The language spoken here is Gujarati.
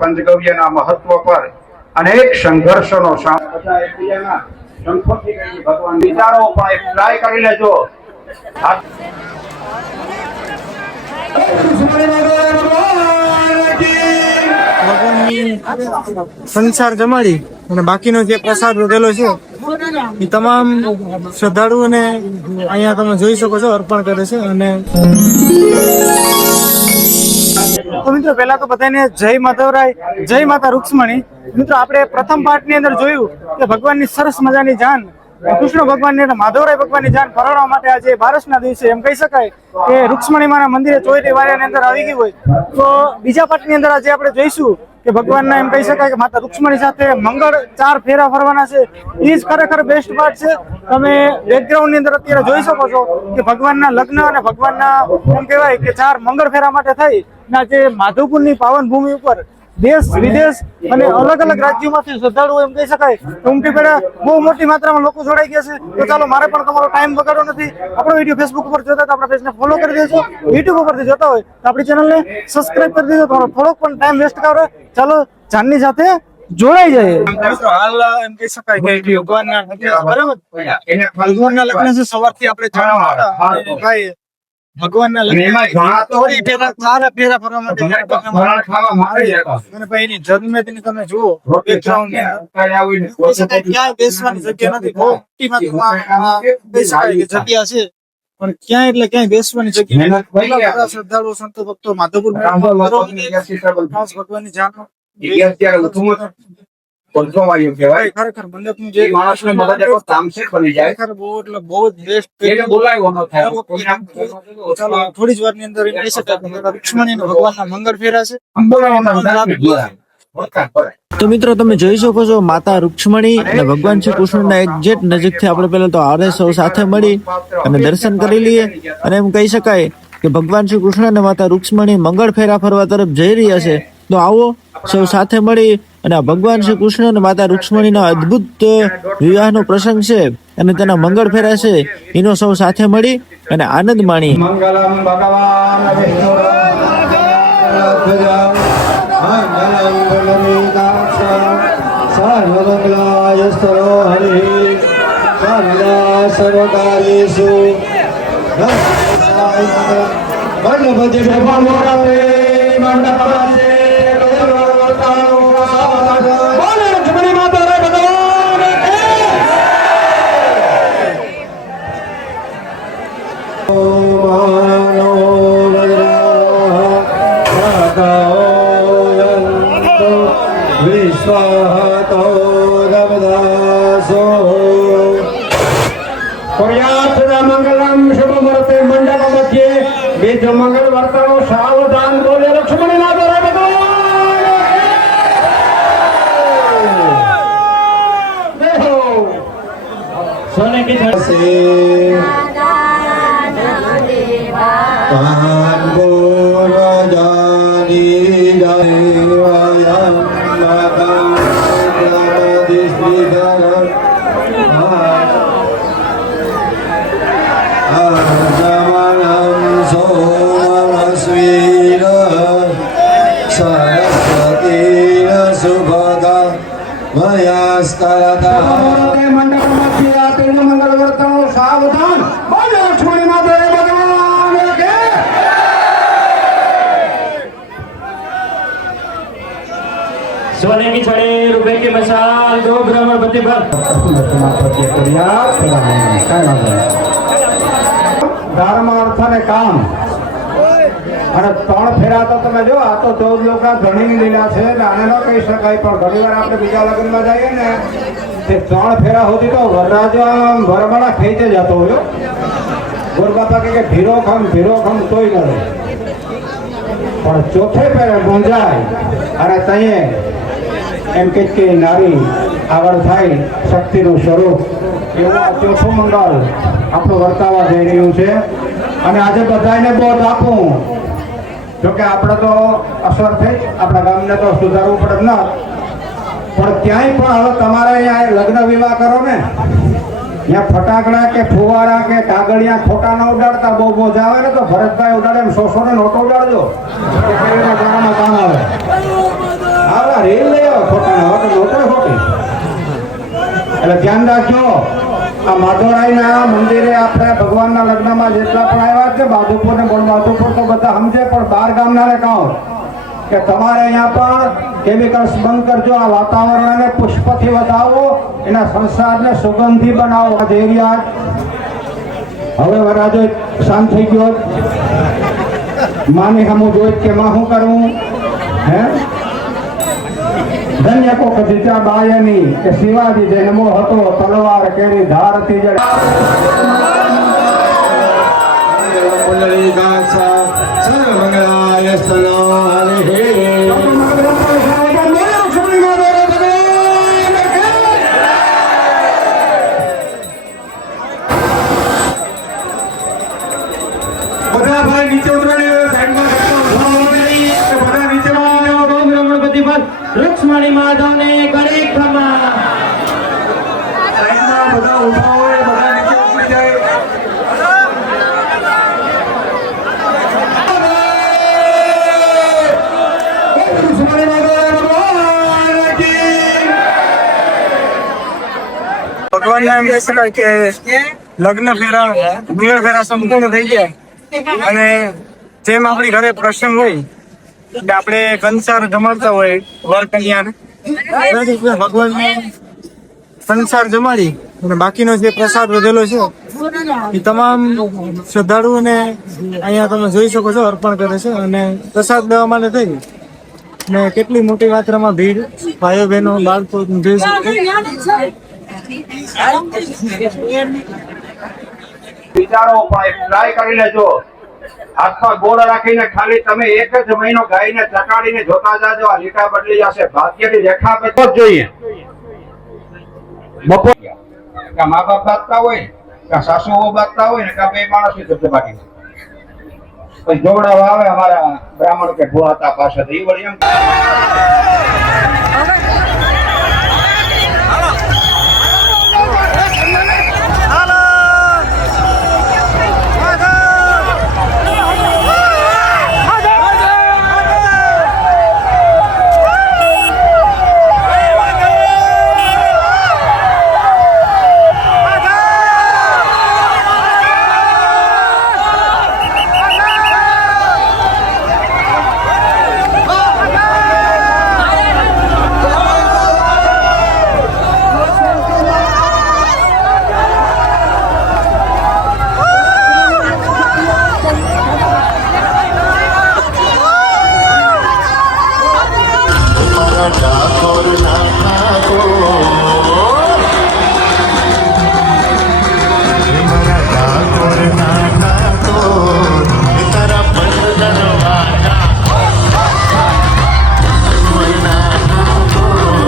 પંચગવ્યના મહત્વ પર અનેક સંઘર્ષોનો ભગવાન વિચારો પણ એક ટ્રાય કરી લેજો. સંસાર જમાડી અને બાકીનો જે પ્રસાદ વધેલો છે એ તમામ શ્રદ્ધાળુઓને અહીંયા તમે જોઈ શકો છો અર્પણ કરે છે. અને મિત્રો પહેલા તો બધાને જય માધવરાય, જય માતા રૂક્ષ્મણી. મિત્રો આપણે પ્રથમ પાઠની અંદર જોયું કે ભગવાનની સરસ મજાની જાન કૃષ્ણ ભગવાનની અને માધવરાય ભગવાનની જાન ફરવા માટે આજે બારસના દિવસે એમ કહી શકાય કે રૂક્ષ્મણી માના મંદિરે ચોઈટી વાળાની અંદર આવી ગઈ હોય. તો બીજા પાઠની અંદર આજે આપણે જોઈશું કે ભગવાનના એમ કહી શકાય કે માતા રૂક્ષ્મણી સાથે મંગળ 4 ફેરા ફરવાના છે. એ જ ખરેખર બેસ્ટ પાર્ટ છે. તમે બેકગ્રાઉન્ડની અંદર અત્યારે જોઈ શકો છો કે ભગવાનના લગ્ન અને ભગવાનના એમ કહેવાય કે 4 મંગળ ફેરા માટે થઈ ના જે માધવપુરની પાવન ભૂમિ ઉપર દેશ વિદેશ અને અલગ અલગ રાજ્યોમાંથી શ્રદ્ધાળુઓ એમ કહી શકાય ઉમટી પડ્યા. બહુ મોટી માત્રામાં લોકો જોડાઈ ગયા છે. તો ચાલો મારે પણ તમારો ટાઈમ બગાડવો નથી. આપણો વિડીયો ફેસબુક ઉપર જોતા તો આપણા પેજને ફોલો કરી દેજો. યુટ્યુબ ઉપરથી જોતા હોય તો આપણી ચેનલને સબસ્ક્રાઇબ કરી દેજો. તમારો થોડોક પણ ટાઈમ વેસ્ટ કરો. ચાલો જાનની સાથે જોડાઈ જાય. હાલ એમ કહી શકાય કે ભગવાનના લગ્ન છે. સવારથી આપણે જાણવા ભગવાનના લગ્ન ફેરા ફરવા માટે એની જન્મેથી તમે જુઓ ક્યાંય બેસવાની જગ્યા નથી. જગ્યા છે પણ ક્યાંય એટલે ક્યાંય બેસવાની જગ્યા. શ્રદ્ધાળુઓ સંતો ભક્તો માધવપુર ભગવાનની જાન ખરેખર મંડપનું જે બહુ જ બેસ્ટ. થોડી જ વારની અંદર રૂક્ષ્મણી ભગવાનના મંગળ ફેરા છે. તો મિત્રો તમે જોઈ શકો છો માતા રૂક્ષ્મણી અને ભગવાન શ્રી કૃષ્ણના એક્ઝેક્ટ નજીકથી આપણે પહેલા તો આરે સૌ સાથે મળી અને દર્શન કરી લઈએ. અને એમ કહી શકાય કે ભગવાન શ્રી કૃષ્ણ અને માતા રૂક્ષ્મણી મંગળ ફેરા ફરવા તરફ જઈ રહ્યા છે. તો આવો સૌ સાથે મળી અને ભગવાન શ્રી કૃષ્ણ અને માતા રૂક્ષ્મણીનો અદ્ભુત વિવાહનો પ્રસંગ છે અને તેના મંગળ ફેરા છે એનો સૌ સાથે મળી અને આનંદ માણી. મંગલમ ભગવાન મંગલમ શુભ મુહૂર્તે મંડપ મધ્યે બીજ મંગલ વર્તાઓ સાવધાન બોલે લક્ષ્મણી માતા सोने की धरती से मंगल वर्ताओ सावधान बोले लक्ष्मणी माता भगवान के सोने की छड़ी रुपए की मशाल दो ब्रह्मपति पर धर्म अर्थ ने काम અને 3 ફેરા તો તમે જો આ તો 14 લોકો ઘણી લીલા છે આને ન કહી શકાય. પણ ઘણીવાર આપણે બીજા લગ્નમાં જઈએ ને તે 3 ફેરા સુધી તો વરરાજ વરમાળા ખેંચે જતો હોય. ગોરબાપા કે ભીરો ખમ તોય ન રહે. પણ ચોથે ફેરે ગુંજાય અને તઈએ એમ કે નારી આગળ થાય શક્તિનું સ્વરૂપ એવું આ ચોથું મંગળ આપણું વર્તાવા જઈ રહ્યું છે. અને આજે બધાને બોધ આપું જોકે આપણે તો અસર થઈ આપણા ગામને તો સુધારવું પડે ન પણ ક્યાંય પણ હવે તમારે અહીંયા લગ્ન વિવાહ કરો ને ત્યાં ફટાકડા કે ફુવારા કે કાગળિયા ખોટા ન ઉડાડતા. બહુ મોજા આવે ને તો ભરતભાઈ ઉડાડે એમ 100 ને નોટો ઉડાડજો. કામ આવે. હા, રેલ લઈ આવો ખોટા નોટો ખોટી. એટલે ધ્યાન રાખજો. આ માધવરાયના મંદિરે આપણે ભગવાનના લગ્નમાં જેટલા પણ આવ્યા છે બાજુપુર ને બળબાજુપુર તો બધા સમજે, પણ 12 ગામના કહો કે તમારે અહીંયા પણ કેમિકલ્સ બંધ કરજો. આ વાતાવરણને પુષ્પથી વધાવો, એના સંસારને સુગંધી બનાવો. આ એરિયા હવે વરાજો શાંત થઈ ગયો. માને હમું જોઈ કે માં શું કરવું હે. ધન્ય કો કદીચા બાયની કે શિવાજી જન્મો હતો તલવાર કેરી ધારથી જડે. મંડળી ગાસા સર્વમંગલાય સ્તનાલિહે. બધા ભાઈ નીચે ઉતરણી સાઈડમાં બધા નીચે લક્ષ્મણી માધવને કરે ખમા. સાઈડમાં બધા ઊભા હોય, બધા નીચે ઉતરી જાય. ભગવાનને એમ કહી શકાય કે લગ્ન ફેરા મિલન ફેરા સંપૂર્ણ થઈ ગયા. અને જેમ આપણી ઘરે પ્રસંગ હોય એટલે આપણે કંસાર જમાડતા હોય વર કન્યાને, ભગવાનને સંસાર જમાડી અને બાકીનો જે પ્રસાદ વધેલો છે એ તમામ શ્રદ્ધાળુઓને અહીંયા તમે જોઈ શકો છો અર્પણ કરે છે. અને પ્રસાદ લેવા માટે થઈ ને કેટલી મોટી માત્રામાં ભીડ, ભાઈઓ બહેનો, બાળકો જોઈ શકો. વિચારો પણ ટ્રાય કરી લેજો. હાથમાં ગોળ રાખીને ખાલી તમે એક જ મહિનો ગાયને ચટાડીને જોતા જાજો. આ લીટા બદલી જશે. ભાગ્યની રેખા બદલો જ જોઈએ. બપોર કે મા બાપ બાંધતા હોય કે સાસુઓ બાંધતા હોય ને કે બે માણસ બાકી પછી જોવડાવા આવે અમારા બ્રાહ્મણ કે ભુવાતા પાસે તો એ વળી એમ